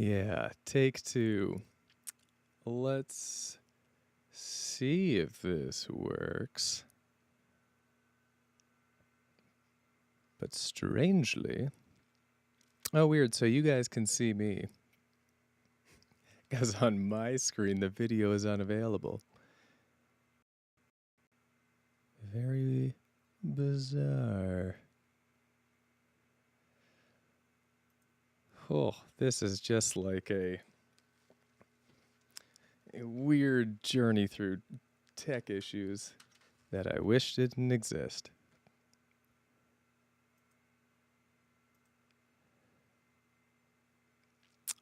Yeah, take two. Let's see if this works. But strangely... Oh, weird. So you guys can see me. Because on my screen, the video is unavailable. Very bizarre. Oh, this is just like a weird journey through tech issues that I wish didn't exist.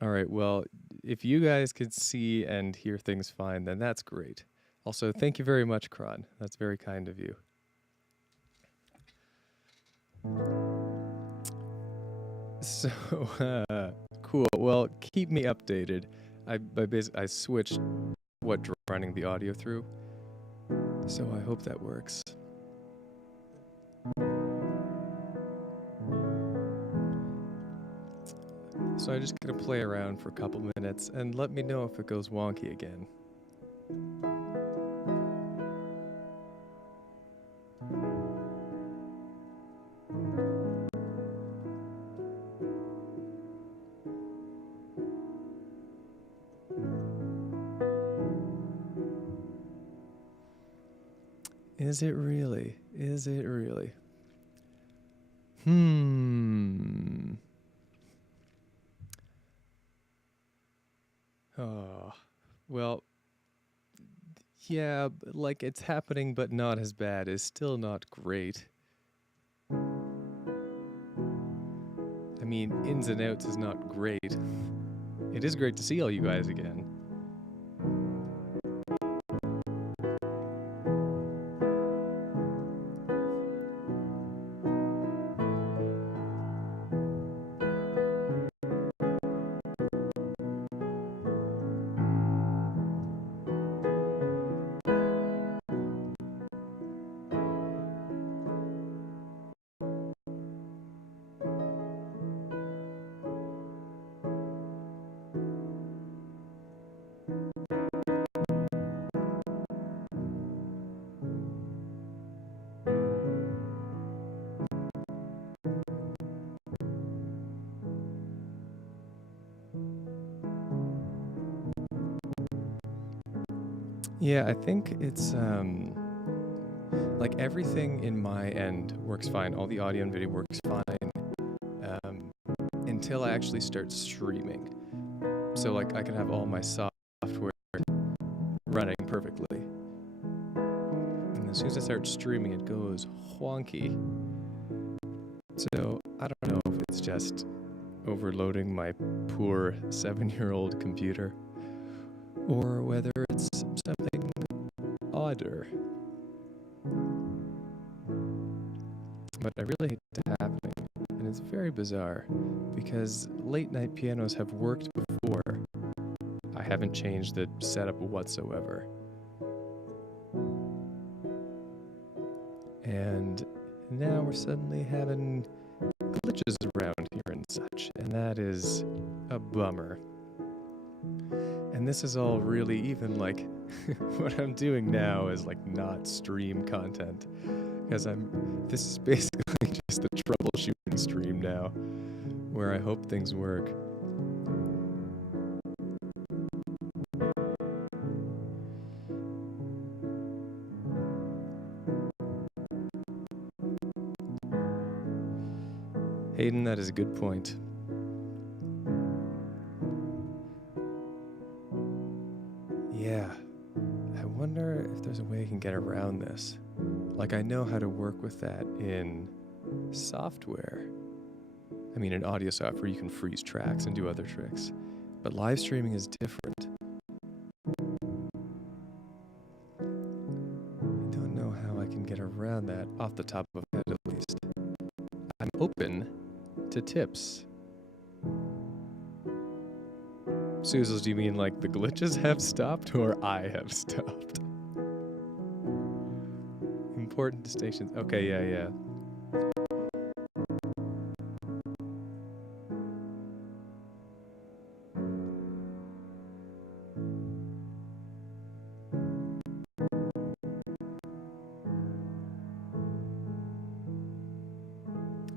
All right, well, if you guys could see and hear things fine, then that's great. Also, thank you very much, Chron. That's very kind of you. So, cool. Well, keep me updated. I switched what running the audio through, so I hope that works. So I'm just gonna play around for a couple minutes and let me know if it goes wonky again. Is it really? Is it really? Oh, well, yeah, like it's happening, but not as bad. It's still not great. I mean, ins and outs is not great. It is great to see all you guys again. Yeah, I think it's, like everything in my end works fine. All the audio and video works fine until I actually start streaming. So like I can have all my software running perfectly. And as soon as I start streaming, it goes wonky. So I don't know if it's just overloading my poor 7-year-old computer or whether it's something odder. But I really hate it happening, and it's very bizarre, because late night pianos have worked before. I haven't changed the setup whatsoever. And now we're suddenly having glitches around here and such, and that is a bummer. And this is all really even like what I'm doing now is like not stream content, because this is basically just a troubleshooting stream now where I hope things work. Hayden, that is a good point. Yeah, I wonder if there's a way I can get around this. Like, I know how to work with that in software. I mean, in audio software, you can freeze tracks and do other tricks. But live streaming is different. I don't know how I can get around that off the top of my head, at least. I'm open to tips. Suzzles, do you mean like the glitches have stopped or I have stopped? Important distinctions. Okay, yeah.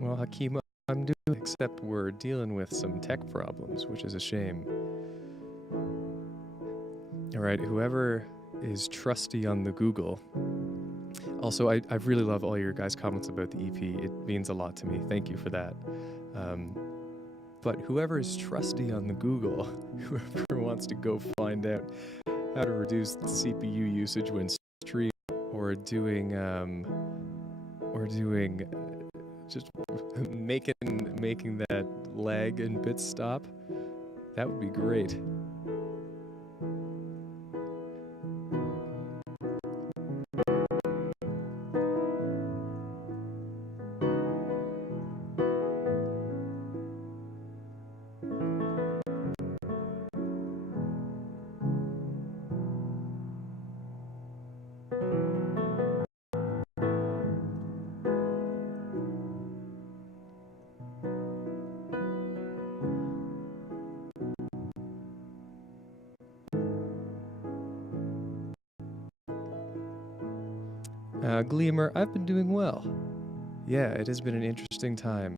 Well, Hakeem, I'm doing, except we're dealing with some tech problems, which is a shame. All right, whoever is trusty on the Google. Also, I really love all your guys' comments about the EP. It means a lot to me. Thank you for that. But whoever is trusty on the Google, whoever wants to go find out how to reduce the CPU usage when streaming or doing just making that lag and bits stop, that would be great. Gleamer, I've been doing well. Yeah, it has been an interesting time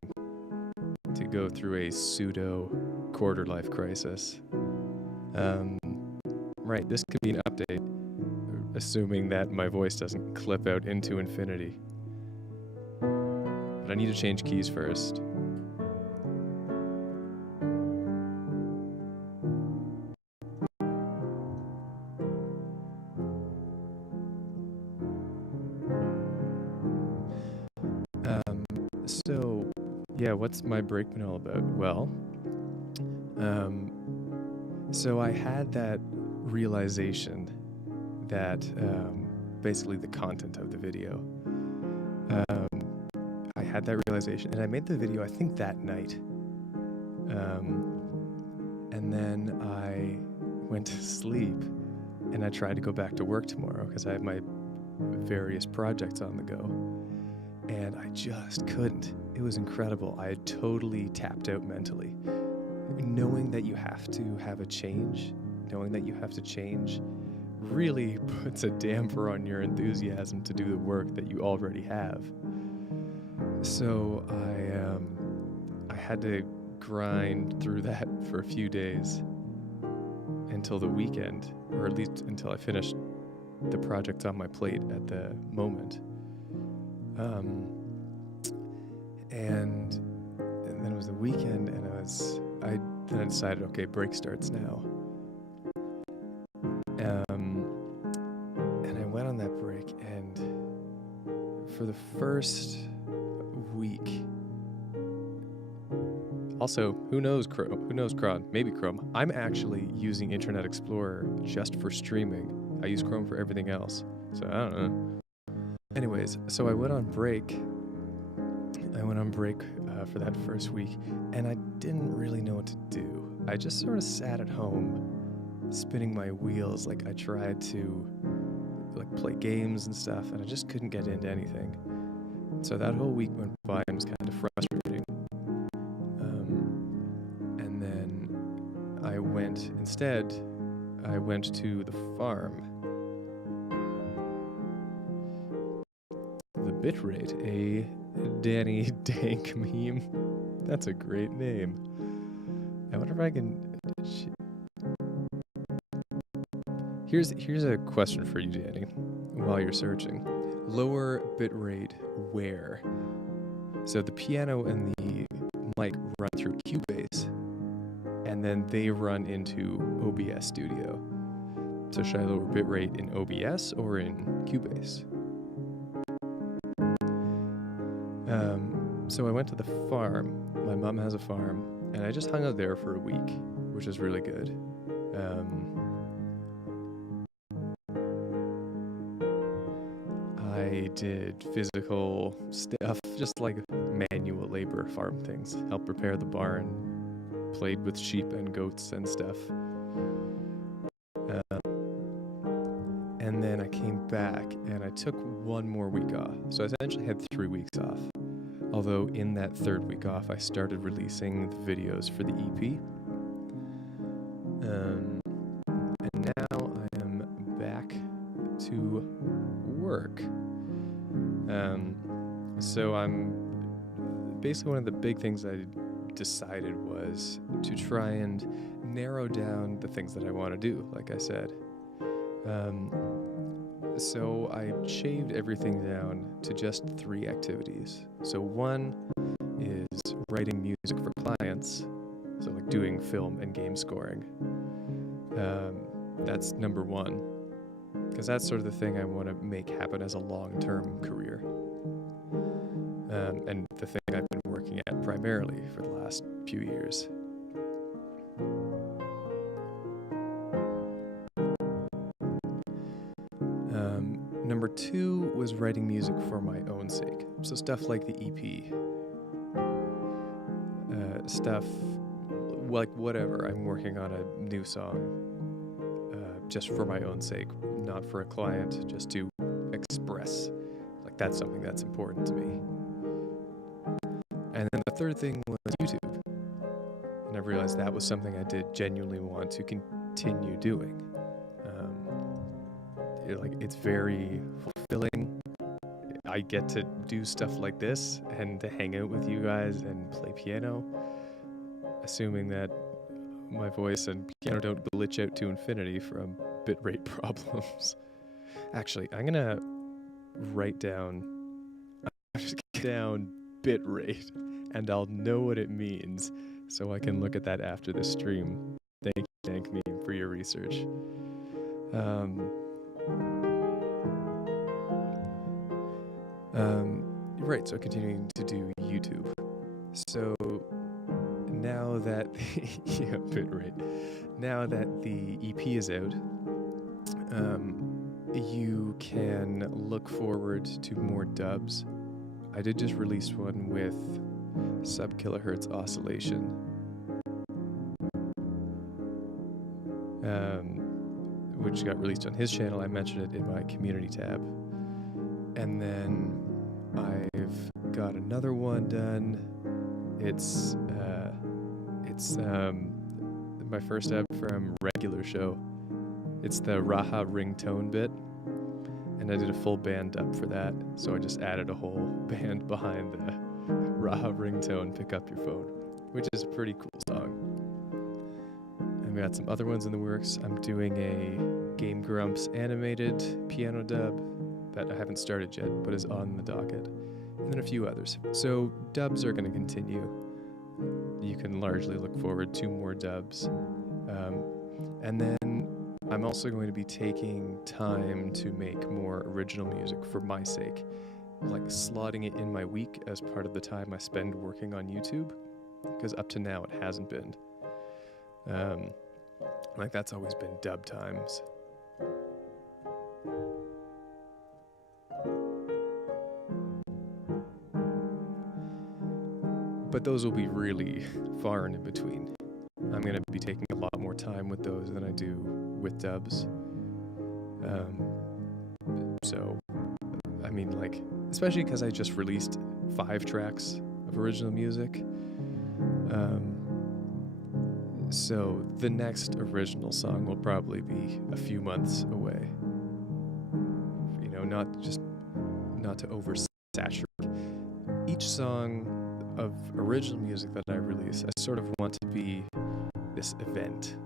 to go through a pseudo quarter-life crisis. Right, this could be an update, assuming that my voice doesn't clip out into infinity. But I need to change keys first. So, yeah, what's my break been all about? Well, so I had that realization that basically the content of the video. I had that realization, and I made the video, I think, that night. And then I went to sleep, and I tried to go back to work tomorrow because I have my various projects on the go. And I just couldn't. It was incredible. I had totally tapped out mentally. Knowing that you have to have a change, knowing that you have to change, really puts a damper on your enthusiasm to do the work that you already have. So I had to grind through that for a few days until the weekend, or at least until I finished the project on my plate at the moment. And then it was the weekend, and I decided, okay, break starts now. And I went on that break, and for the first week, also, who knows Chron? Maybe Chrome. I'm actually using Internet Explorer just for streaming. I use Chrome for everything else, so I don't know. Anyways, so I went on break. For that first week, and I didn't really know what to do. I just sort of sat at home, spinning my wheels. Like, I tried to play games and stuff, and I just couldn't get into anything. So that whole week went by and was kind of frustrating. And then I went to the farm. The bitrate, a Danny Dank meme. That's a great name. I wonder if I can... Here's a question for you, Danny, while you're searching. Lower bitrate where? So the piano and the mic run through Cubase, and then they run into OBS Studio. So should I lower bitrate in OBS or in Cubase? So I went to the farm. My mom has a farm, and I just hung out there for a week, which is really good. I did physical stuff, just like manual labor farm things. Helped prepare the barn, played with sheep and goats and stuff. And then I came back, and I took one more week off. So I essentially had 3 weeks off. Although in that third week off, I started releasing the videos for the EP. And now I am back to work. So basically one of the big things I decided was to try and narrow down the things that I want to do, like I said. So I shaved everything down to just 3 activities. So one is writing music for clients, so like doing film and game scoring. That's number 1, because that's sort of the thing I want to make happen as a long-term career. And the thing I've been working at primarily for the last few years. Number 2 was writing music for my own sake. So stuff like the EP. Stuff like whatever. I'm working on a new song just for my own sake, not for a client, just to express. Like that's something that's important to me. And then the third thing was YouTube. And I realized that was something I did genuinely want to continue doing. It's very fulfilling. I get to do stuff like this and to hang out with you guys and play piano, assuming that my voice and piano don't glitch out to infinity from bitrate problems. Actually, I'm gonna write down bitrate, and I'll know what it means, so I can look at that after the stream. Thank me for your research. Right, so continuing to do YouTube. So now that now that the EP is out, you can look forward to more dubs. I did just release one with sub-kilohertz oscillation. Which got released on his channel. I mentioned it in my community tab. And then I've got another one done. It's my first dub from regular show. It's the Raha ringtone bit, and I did a full band dub for that. So I just added a whole band behind the Raha ringtone, Pick Up Your Phone, which is a pretty cool song. I've got some other ones in the works. I'm doing a Game Grumps animated piano dub that I haven't started yet, but is on the docket, and then a few others. So dubs are going to continue. You can largely look forward to more dubs. And then I'm also going to be taking time to make more original music for my sake, like slotting it in my week as part of the time I spend working on YouTube, because up to now it hasn't been. Like that's always been dub times. But those will be really far and in between. I'm going to be taking a lot more time with those than I do with dubs. So, I mean, like, especially because I just released 5 tracks of original music. So the next original song will probably be a few months away. You know, not to oversaturate. Each song of original music that I release, I sort of want to be this event.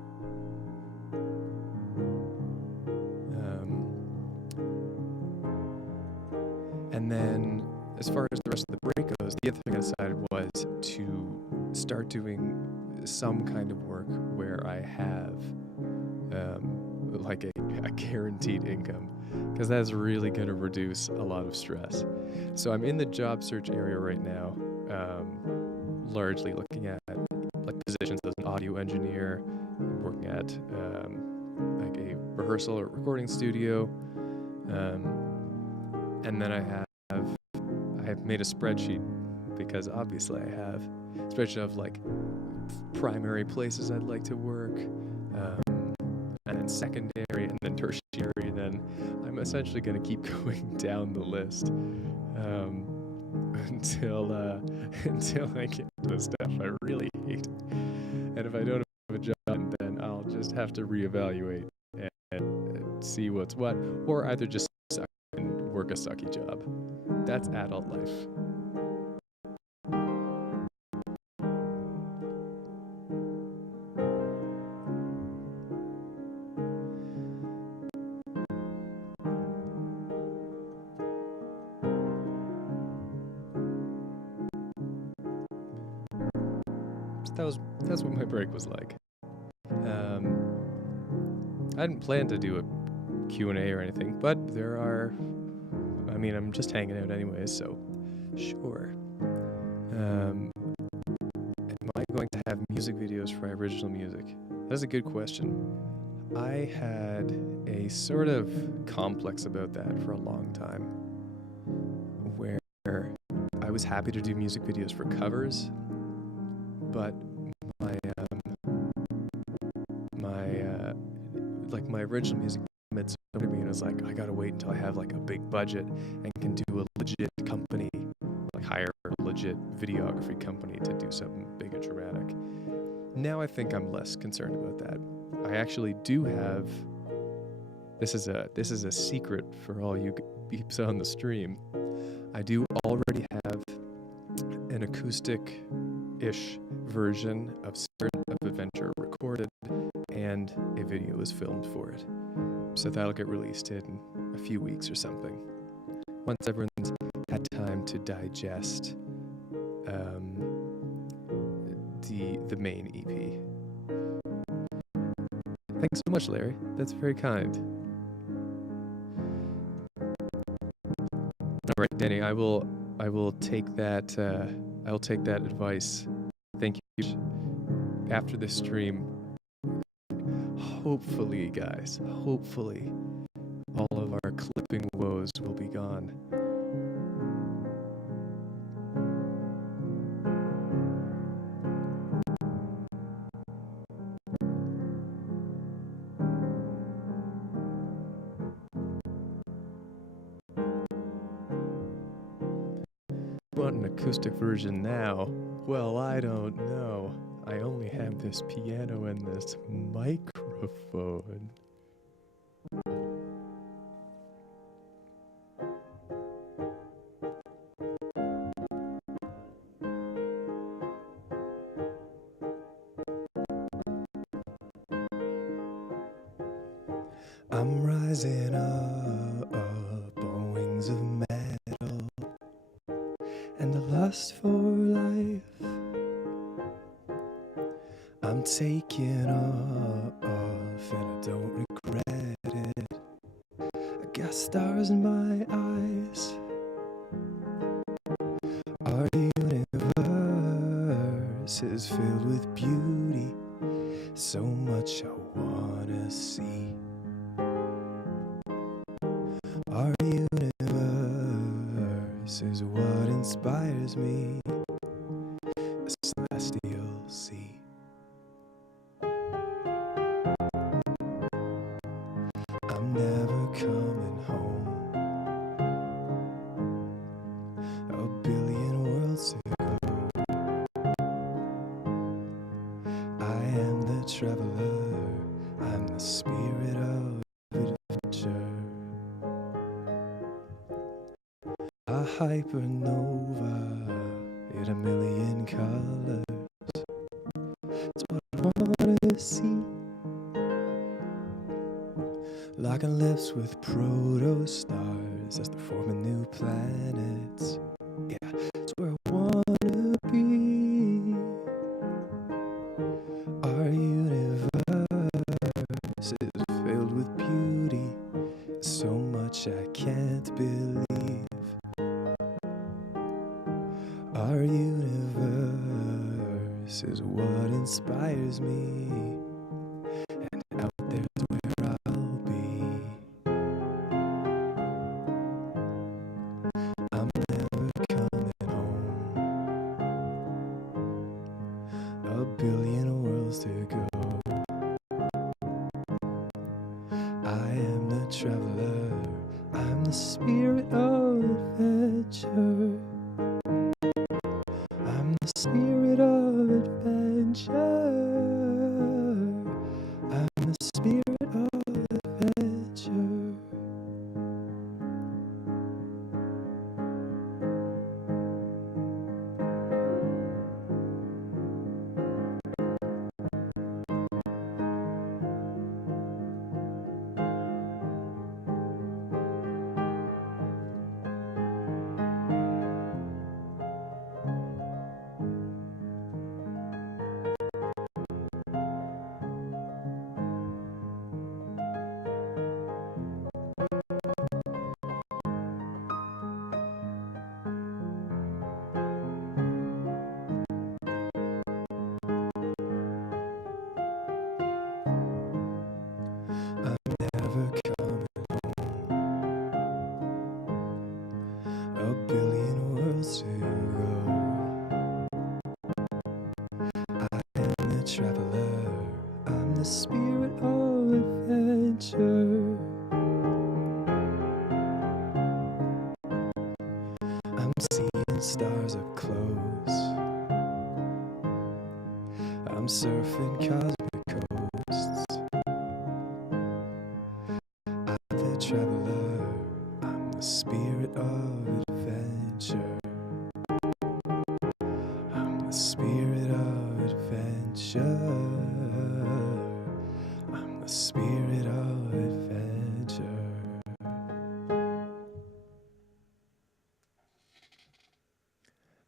And then, as far as the rest of the break goes, the other thing I decided was to start doing some kind of work where I have like a guaranteed income, because that's really going to reduce a lot of stress. So I'm in the job search area right now, largely looking at like positions as an audio engineer, working at like a rehearsal or recording studio, and then I have made a spreadsheet, because obviously I have a spreadsheet of like primary places I'd like to work, and then secondary, and then tertiary, and then I'm essentially going to keep going down the list until I get to the stuff I really hate. And if I don't have a job, then I'll just have to reevaluate and see what's what, or either just suck and work a sucky job. That's adult life. that's what my break was like. I didn't plan to do a Q&A or anything, but I'm just hanging out anyways, so sure. Am I going to have music videos for my original music? That's a good question. I had a sort of complex about that for a long time, where I was happy to do music videos for covers, but my original music meant so to me, and it was like, I gotta wait until I have like a big budget and can do a legit company, like hire a legit videography company to do something big and dramatic. Now I think I'm less concerned about that. I actually do have, this is a secret for all you peeps on the stream, I do already have an acoustic-ish version of Spirit of Adventure recorded, and a video is filmed for it. So that'll get released in a few weeks or something, once everyone's had time to digest the main EP. Thanks so much, Larry. That's very kind. All right, Danny, I will take that. I'll take that advice. Thank you. After this stream, hopefully, guys, hopefully, all of our clipping woes will be gone. Want an acoustic version now? Well, I don't know. I only have this piano and this microphone. I'm rising up on wings of metal and a lust for life. I'm taking off and I don't regret it. I got stars in my eyes. Our universe is filled with beauty, so much I wanna see. Our universe is what inspires me, a celestial sea. I'm never coming home. A billion worlds to go. I am the traveler. I'm the spirit of adventure. A hypernova in a million colors. It's what I wanna see. Locking lips with proto-stars as they're forming new planets. Yeah, it's where I wanna be. Our universe is filled with beauty, so much I can't believe. Our universe is what inspires me, and out there's where I'll be. I'm never coming home. A billion worlds to go. I am the traveler. I'm the spirit of adventure. I'm the spirit of adventure. I'm the spirit of adventure. traveler, I'm the spirit of adventure. I'm seeing stars up close. I'm surfing cosmic coasts. I'm the traveler, I'm the spirit of adventure. I'm the spirit of adventure. I'm the spirit of adventure.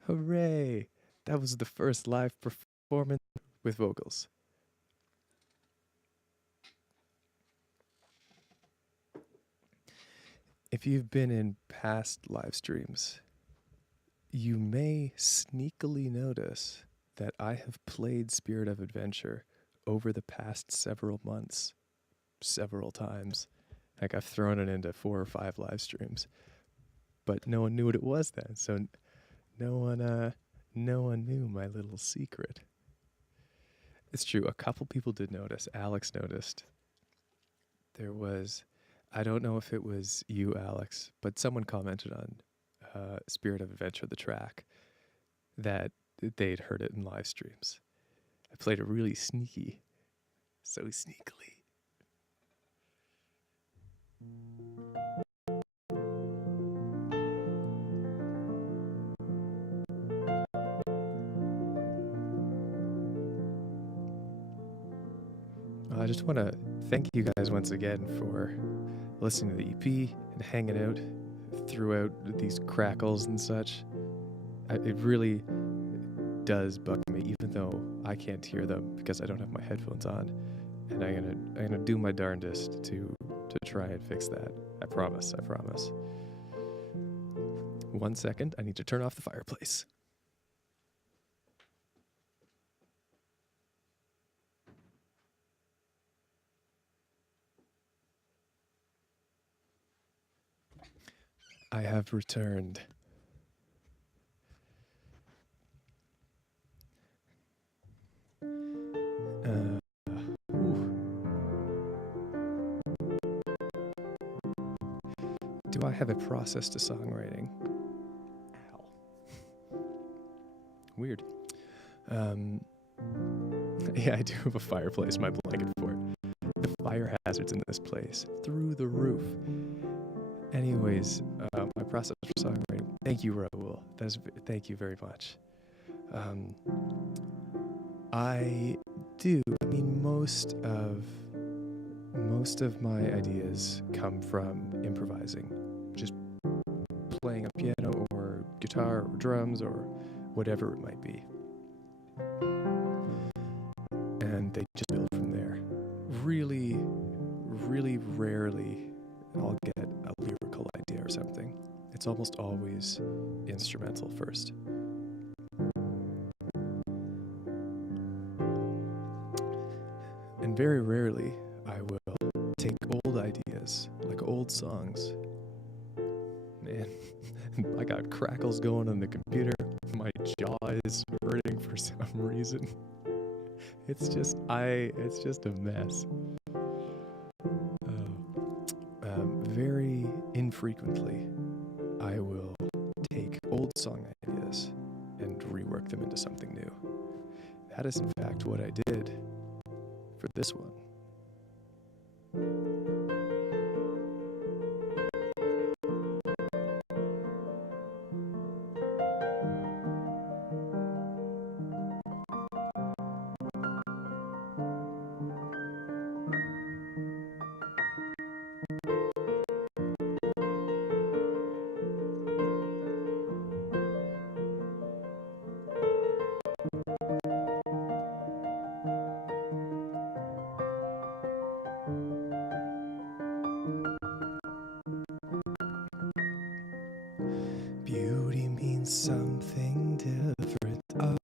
Hooray! That was the first live performance with vocals. If you've been in past live streams, you may sneakily notice that I have played Spirit of Adventure over the past several months, several times. Like I've thrown it into 4 or 5 live streams, but no one knew what it was then. So no one knew my little secret. It's true. A couple people did notice. Alex noticed. There was, I don't know if it was you, Alex, but someone commented on Spirit of Adventure, the track, that they'd heard it in live streams. I played it really sneaky, so sneakily. I just want to thank you guys once again for listening to the EP and hanging out throughout these crackles and such. It really does bug me, even though I can't hear them because I don't have my headphones on. And I'm gonna do my darndest to try and fix that. I promise. 1 second, I need to turn off the fireplace. I have returned. Do I have a process to songwriting? Ow. Weird. Yeah, I do have a fireplace, my blanket for it. The fire hazards in this place, through the roof. Anyways, my process for songwriting. Thank you, Raul. Thank you very much. I mean, most of my ideas come from improvising, just playing a piano or guitar or drums or whatever it might be. And they just build from there. Really, really rarely I'll get a lyrical idea or something. It's almost always instrumental first. And very rarely I will take old ideas, like old songs. Man, I got crackles going on the computer. My jaw is hurting for some reason. It's just a mess. Very infrequently, I will take old song ideas and rework them into something new. That is, in fact, what I did for this one. Beauty means something different up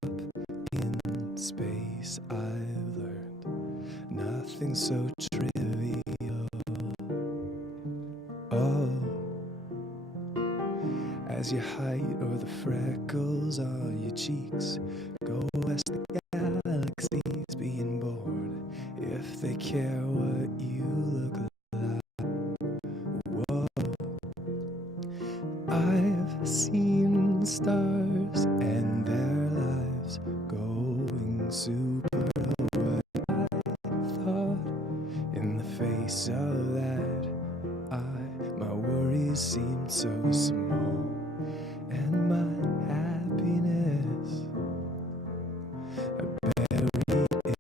in space, I've learned. Nothing so trivial. Oh, as your height or the freckles on your cheeks go as the galaxies beyond. they care what you look like. Whoa. I've seen stars and their lives going super what I thought. In the face of that, my worries seemed so small, and my happiness, I buried it away.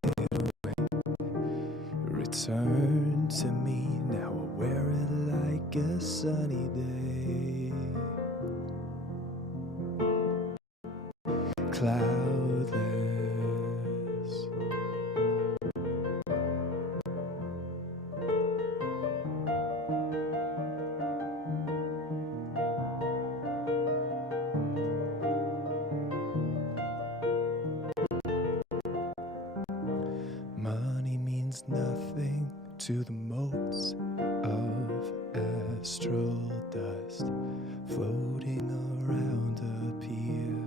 Return to me, now I'll wear it like a sunny day. Cloudless. Money means nothing to the motes of astral dust floating around a pier.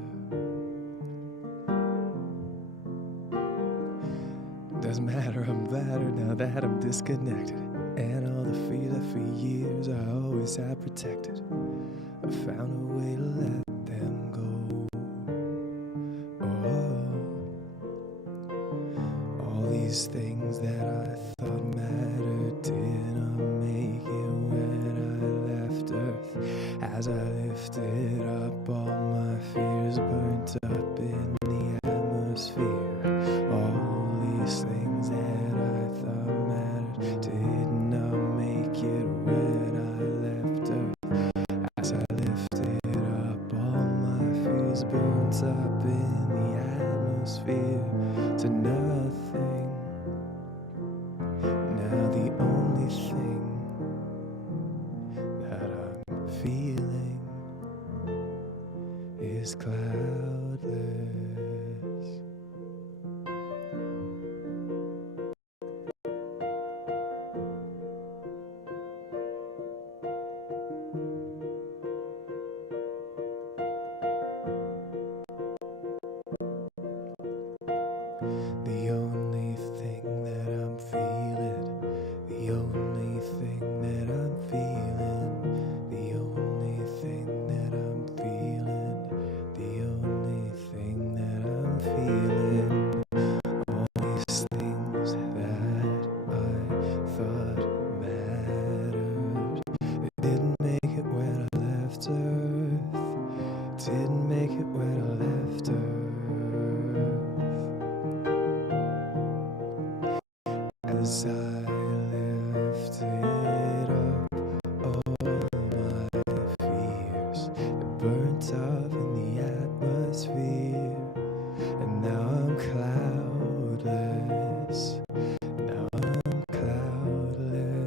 Doesn't matter, I'm battered now that I'm disconnected, and all the fear that for years I always had protected, I found a way to let them go. Oh, all these things that I thought mattered didn't make it when I left Earth. As I lifted up, all my fears burnt up in the atmosphere. All these things that I thought mattered did not make it when I left Earth. As I lifted up, all my fears burnt up in the atmosphere to nothing. Now the only thing that I'm feeling is cloudless. The only thing that I'm feeling, the only thing that I'm feeling, the only thing that I'm feeling, the only thing that I'm feeling. All these things that I thought mattered, they didn't make it when I left Earth, didn't make it when I left Earth. As I lifted up, all my fears that burnt up in the atmosphere, and now I'm cloudless. Now I'm cloudless.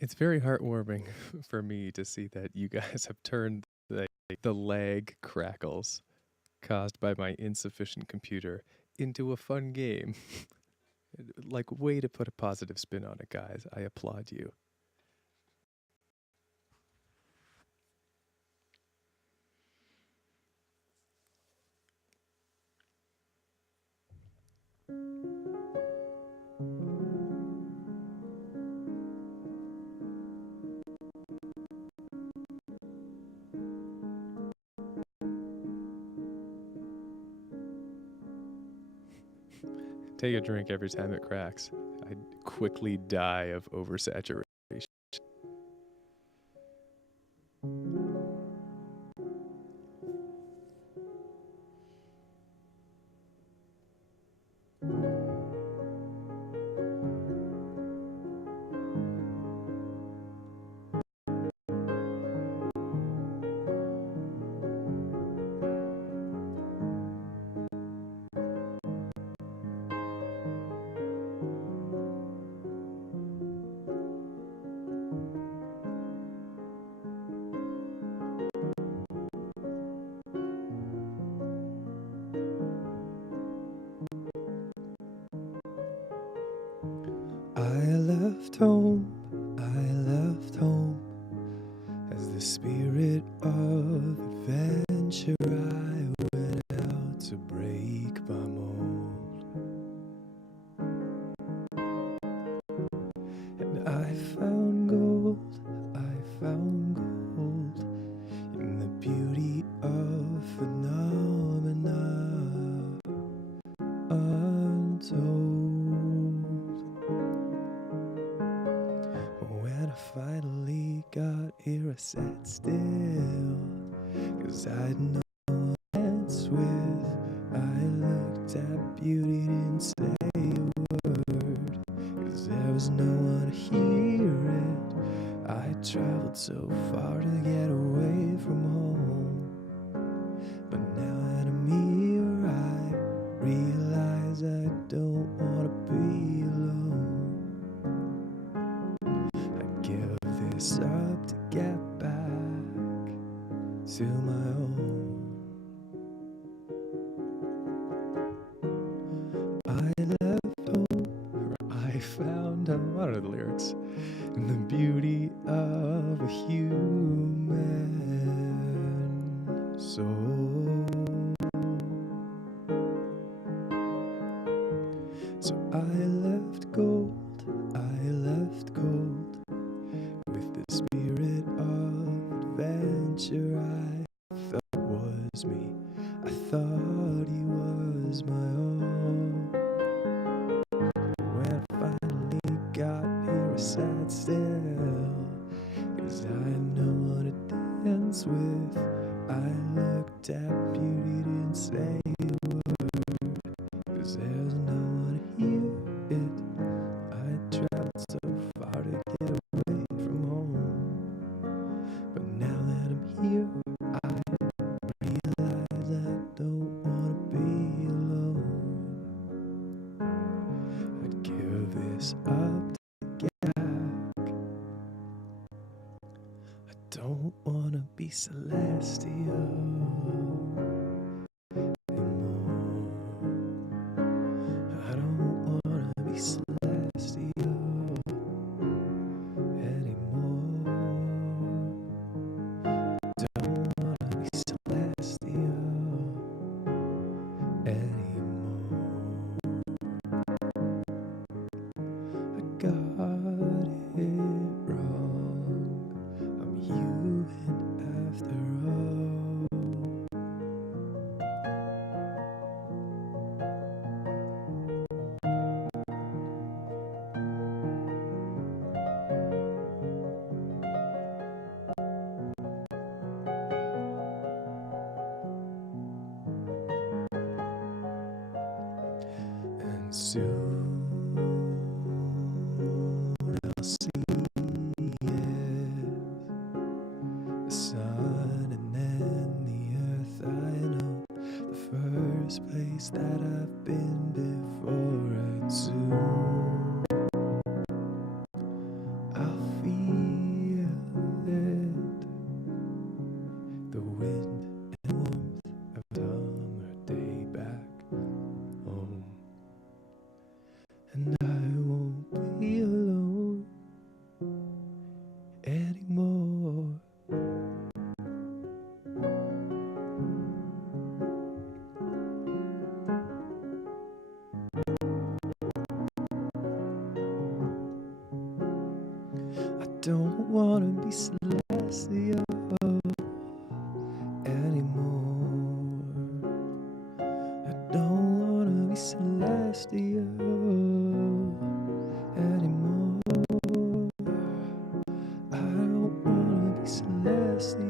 It's very heartwarming for me to see that you guys have turned the lag crackles caused by my insufficient computer into a fun game. Like, way to put a positive spin on it, guys. I applaud you. Take a drink every time it cracks. I'd quickly die of oversaturation. I left home, as the spirit of adventure I went out to break my mold. And I found gold in the beauty of phenomena untold. When I finally got here, I sat still, 'cause I'd no chance with. I looked at beauty, didn't say a word, 'cause there was no one to hear it. I traveled so far to get away from home, but now that I'm here, I realize I don't want to be alone. I'd give this up to get back to my own. I left home, I found, I don't know the lyrics, in the beauty of a human soul. So I left gold, with the spirit of adventure I thought was me. I thought he was my own. When I finally got here, I sat still, 'cause I had no one to dance with. I looked at beauty, didn't say a word, 'cause there's no one to hear it. I traveled so far to get away from home, but now that I'm here, I realize I don't want to be alone. I'd give this up to get back. I don't want to be celestial anymore. I don't want to be celestial anymore. Don't want to be celestial anymore. I got it wrong. I'm human after all. And soon I'll see it, the sun and then the earth. I know the first place that I've been before. And soon I'll feel wanna be celestial anymore. I don't wanna be celestial anymore. I don't wanna be celestial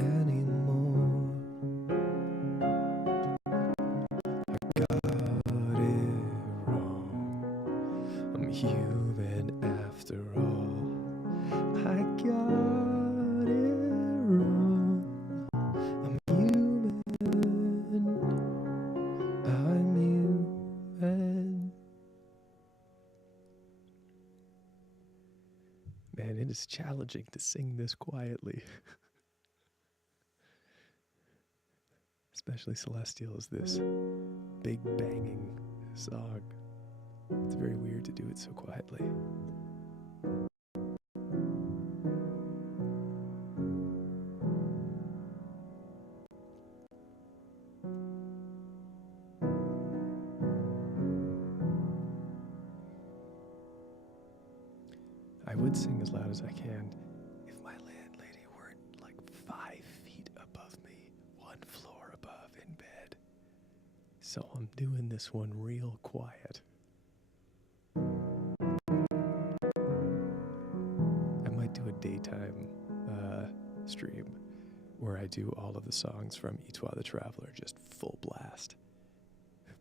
anymore. I got it wrong. I'm human after all. I got it wrong. I'm human. I'm human. Man, it is challenging to sing this quietly. Especially Celestial is this big banging song. It's very weird to do it so quietly. I would sing as loud as I can if my landlady weren't like 5 feet above me, 1 floor above in bed. So I'm doing this one real quiet. I might do a daytime stream where I do all of the songs from Etoile the Traveler, just full blast.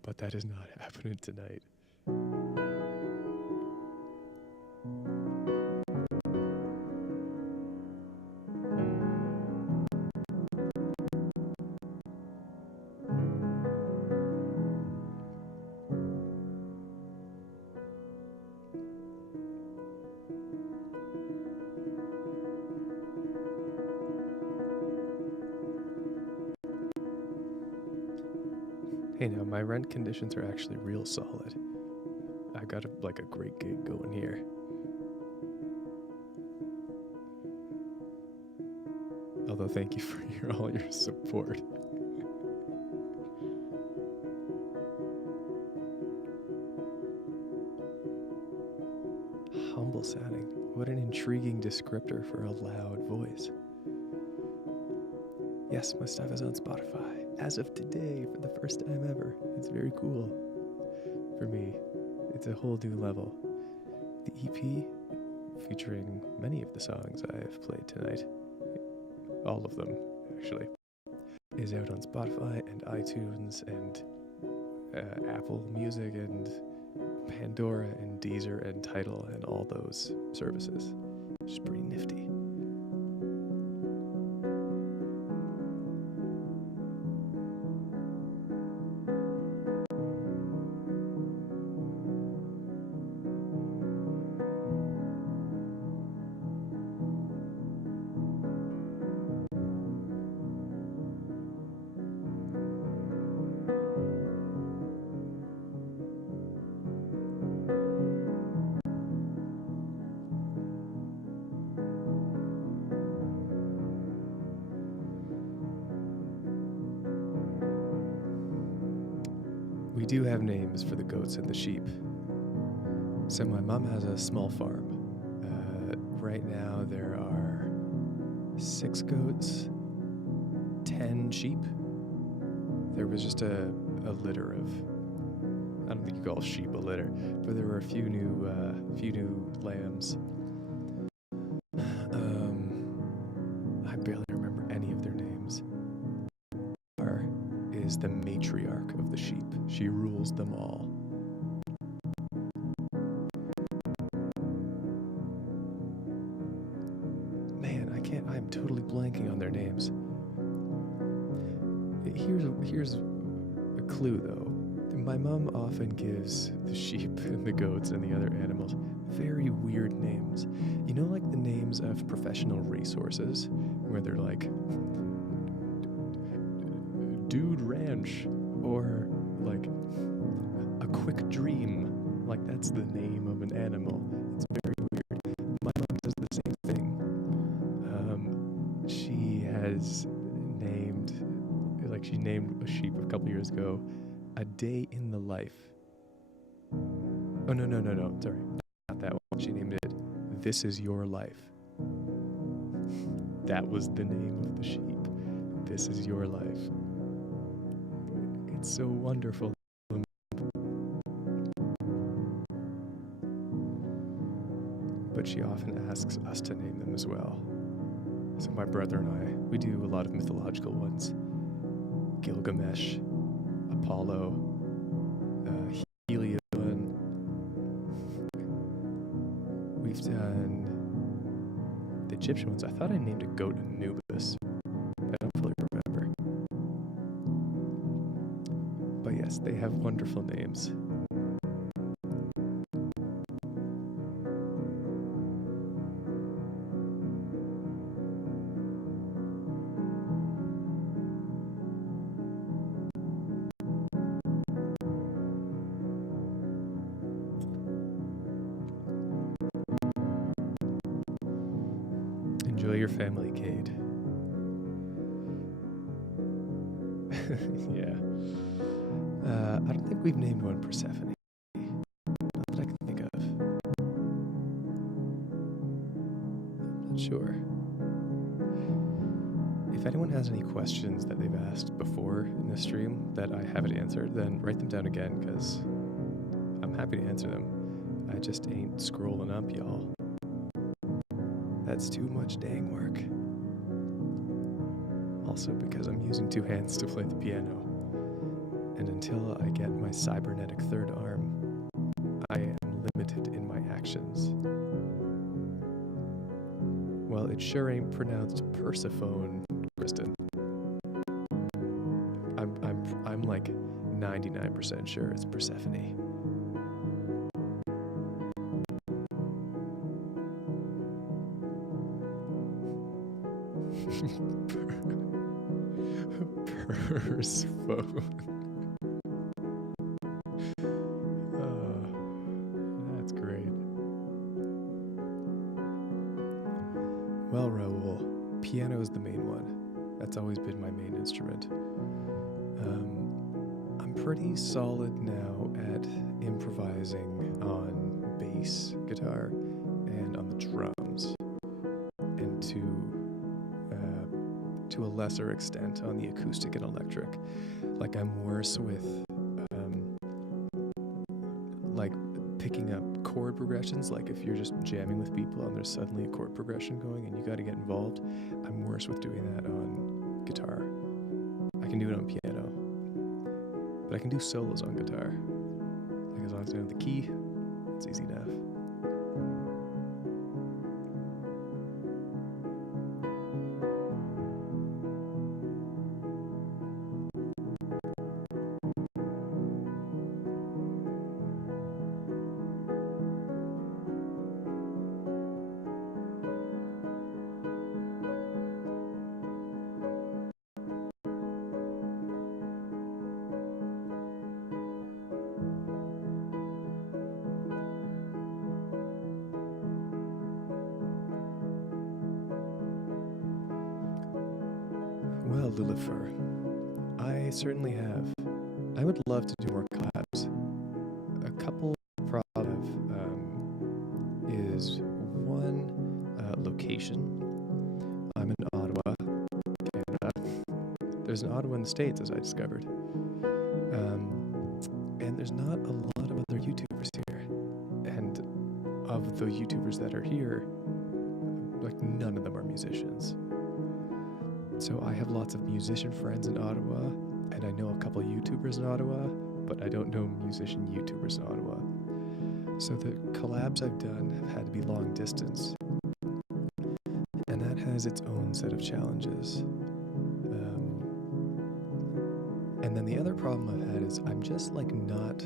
But that is not happening tonight. Hey, now my rent conditions are actually real solid. I got a great gig going here. Although thank you for all your support. Humble sounding. What an intriguing descriptor for a loud voice. Yes, my stuff is on Spotify. As of today, for the first time ever. It's very cool for me. It's a whole new level. The EP, featuring many of the songs I've played tonight, all of them actually, is out on Spotify and iTunes and Apple Music and Pandora and Deezer and Tidal and all those services, which is pretty nifty. We do have names for the goats and the sheep. So my mom has a small farm. Right now there are 6 goats, 10 sheep. There was just a litter of, I don't think you call sheep a litter, but there were a few new lambs. I barely remember any of their names. Is the matriarch of the sheep. She rules them all. Man, I'm totally blanking on their names. Here's a clue though. My mom often gives the sheep and the goats and the other animals very weird names. You know, like the names of professional racehorses, where they're like Dude Ranch, or like a Quick Dream. Like that's the name of an animal. It's very weird. My mom does the same thing. She named a sheep a couple years ago A Day in the Life. Oh no, sorry, not that one. She named it This Is Your Life. That was the name of the sheep. This is your life. It's so wonderful. But she often asks us to name them as well. So my brother and I, we do a lot of mythological ones. Gilgamesh, Apollo, Helion. We've done the Egyptian ones. I thought I named a goat Anubis. I don't fully remember. But yes, they have wonderful names. Enjoy your family, Cade. Yeah. I don't think we've named one Persephone. Not that I can think of. I'm not sure. If anyone has any questions that they've asked before in the stream that I haven't answered, then write them down again, because I'm happy to answer them. I just ain't scrolling up, y'all. That's too much dang work. Also because I'm using two hands to play the piano. And until I get my cybernetic third arm, I am limited in my actions. Well, it sure ain't pronounced Persephone, Kristin. I'm like 99% sure it's Persephone. Persephone. That's great. Well, Raoul, piano is the main one. That's always been my main instrument. I'm pretty solid now at improvising on bass guitar and on the drums, and to a lesser extent on the acoustic and electric. Like, I'm worse with like picking up chord progressions. Like if you're just jamming with people and there's suddenly a chord progression going and you got to get involved, I'm worse with doing that on guitar. I can do it on piano, but I can do solos on guitar. Like as long as I know the key, it's easy enough. Well, Lilifer, I certainly have. I would love to do more collabs. A couple problems is one, location. I'm in Ottawa, Canada. There's an Ottawa in the States, as I discovered. And there's not a lot of other YouTubers here. And of the YouTubers that are here, like none of them are musicians. So I have lots of musician friends in Ottawa, and I know a couple YouTubers in Ottawa, but I don't know musician YouTubers in Ottawa. So the collabs I've done have had to be long distance, and that has its own set of challenges. And then the other problem I've had is I'm just like not,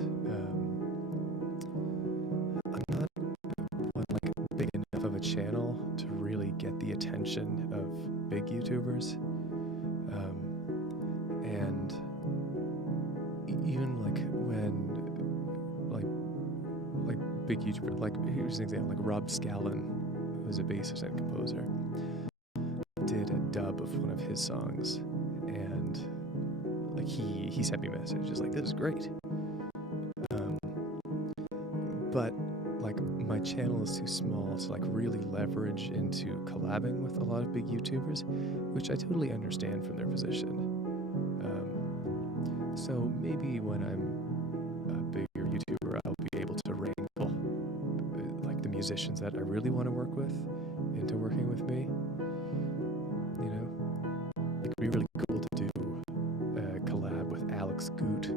I'm not like big enough of a channel to really get the attention of big YouTubers. And even like when like big YouTubers, like here's an example, like Rob Scallon, who's a bassist and composer, did a dub of one of his songs, and like he sent me messages like, this is great. But like like my channel is too small to like really leverage into collabing with a lot of big YouTubers, which I totally understand from their position. So maybe when I'm a bigger YouTuber, I'll be able to wrangle like the musicians that I really want to work with into working with me. You know, it could be really cool to do a collab with Alex Goot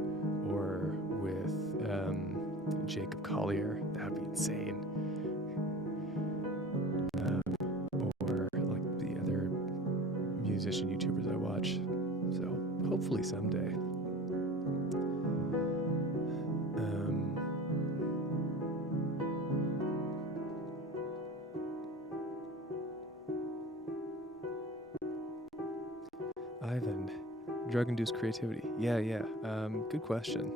or with Jacob Collier. That would be insane. Or like the other musician YouTubers I watch. So hopefully someday. Ivan, drug-induced creativity. Yeah. Good question.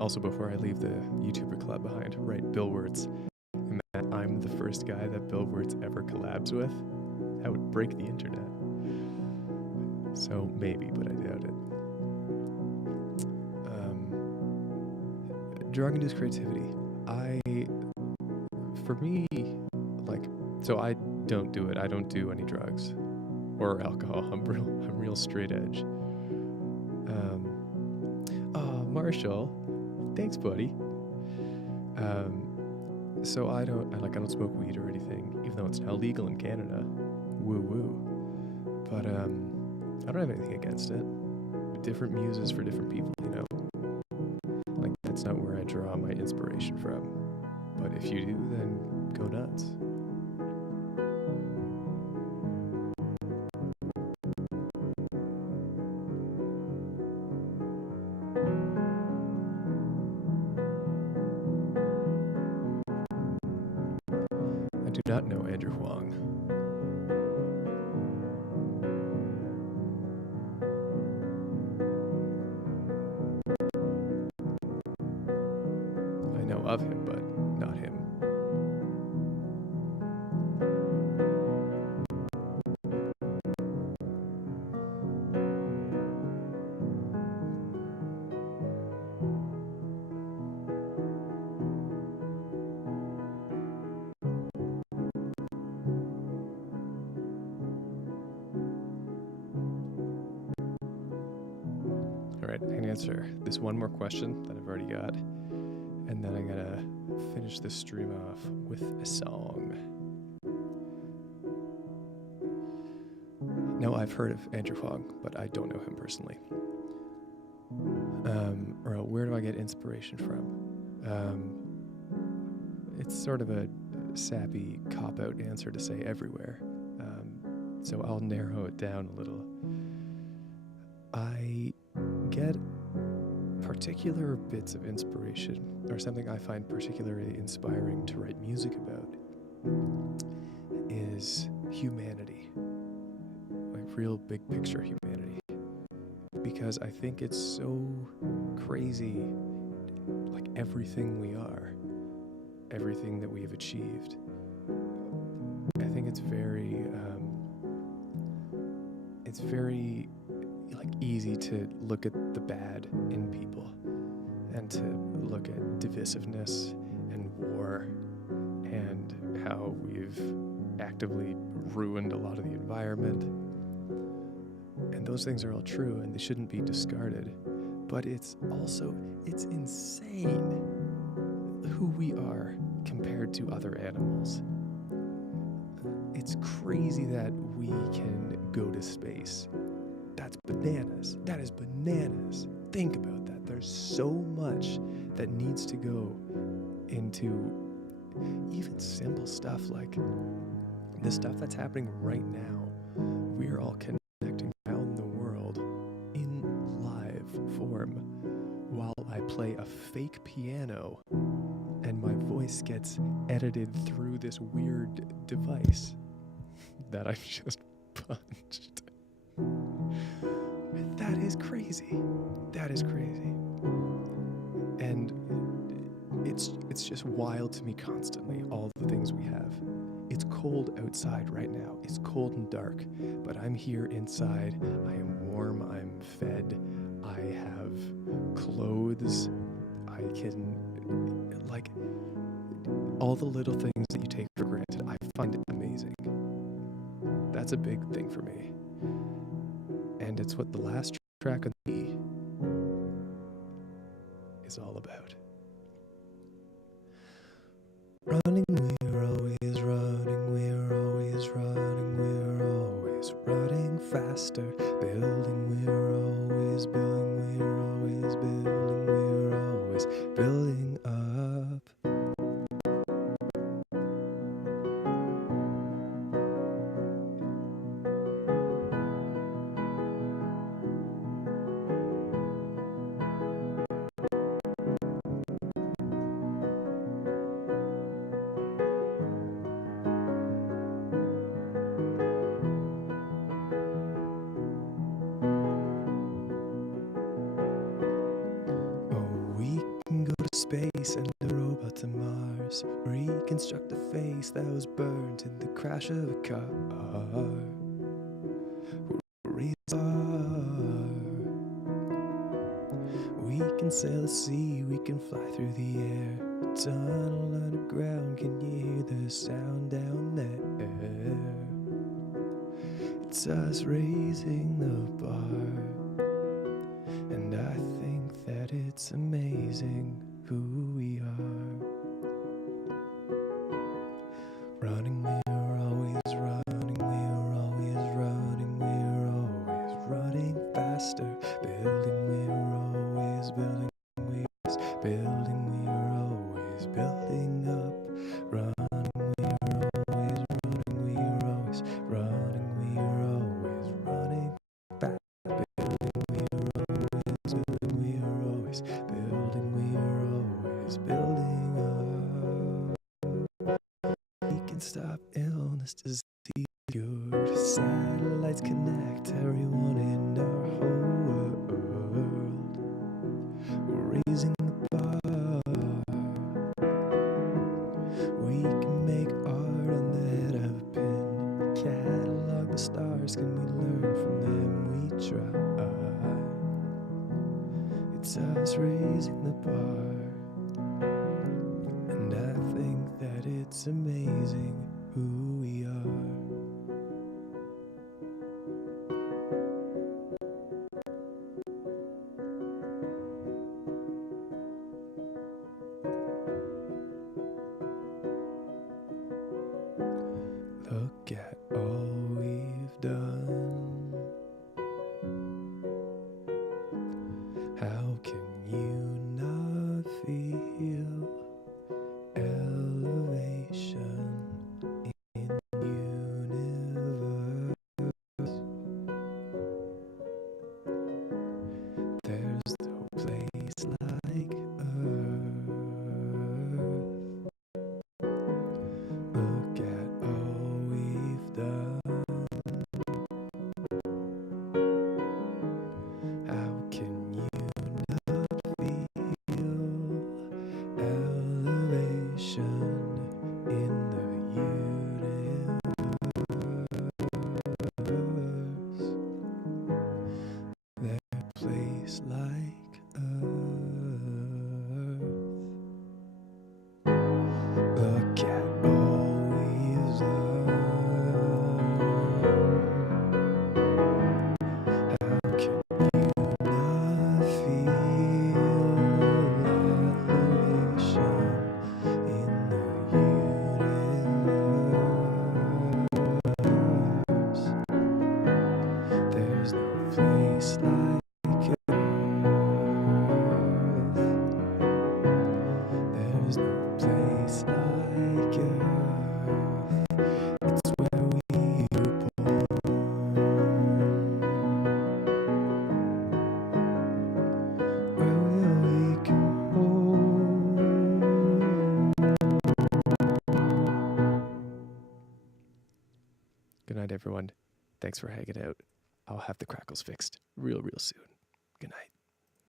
Also, before I leave the YouTuber collab behind, right, Bill Wirtz. Matt, I'm the first guy that Bill Wirtz ever collabs with. That would break the internet. So maybe, but I doubt it. Drug-induced creativity. For me, like, so I don't do it. I don't do any drugs or alcohol. I'm real straight edge. Marshall, thanks, buddy. So I don't smoke weed or anything, even though it's now legal in Canada. Woo woo. But I don't have anything against it. Different muses for different people, you know. Like, that's not where I draw my inspiration from. But if you do, then go nuts. I do not know Andrew Huang. I know of him, but not him. Alright, I can answer this one more question that I've already got, and then I'm gonna finish this stream off with a song. Now, I've heard of Andrew Huang, but I don't know him personally. Or where do I get inspiration from? It's sort of a sappy cop-out answer to say everywhere. So I'll narrow it down a little. I get particular bits of inspiration, or something I find particularly inspiring to write music about, is humanity. Like real big picture humanity. Because I think it's so crazy, like everything we are, everything that we have achieved. I think it's very like easy to look at the bad in people and to look at divisiveness and war and how we've actively ruined a lot of the environment. And those things are all true and they shouldn't be discarded. But it's insane who we are compared to other animals. It's crazy that we can go to space. That's bananas. That is bananas. Think about that. There's so much that needs to go into even simple stuff like the stuff that's happening right now. We are all connecting around the world in live form while I play a fake piano and my voice gets edited through this weird device that I've just punched. That is crazy. That is crazy. And it's just wild to me constantly, all the things we have. It's cold outside right now. It's cold and dark, but I'm here inside. I am warm. I'm fed. I have clothes. I can like, all the little things that you take for granted, I find it amazing. That's a big thing for me. And it's what the last track of the E is all about. Running, we're always running, we're always running, we're always running faster. Building, we're always building, we're always building, we're always building up. Space and a robot to Mars. Reconstruct a face that was burned in the crash of a car. Restart. We can sail the sea, we can fly through the air. Tunnel underground, can you hear the sound down there? It's us raising the bar. And I think that it's amazing who we are. Running, we're always running, we're always running, we're always running faster. Building, we're always building, we're always building, we're always building up. Running, we're always running, we're always running, we're always running fast. Building, we're always building, we're always building, we're always building up. We can stop illness, disease, cure. Satellites connect everyone in our whole world. We're raising the bar. We can make art on the head of a pin. Catalog the stars, can we learn from them? We try. It's us raising the bar. And I think that it's amazing who we are. Look at all we've done. How can you not feel elevation in the universe? There's no place like Earth. Look at all we've done. How can you not feel elevation in the universe? There's a place like Earth. Look at all we've done. How can you not feel elevation in the universe? There's no place like Earth. There's no place like Earth. It's where we were born. Where will we go? Good night, everyone. Thanks for hanging out. I'll have the crackles fixed real soon. Good night.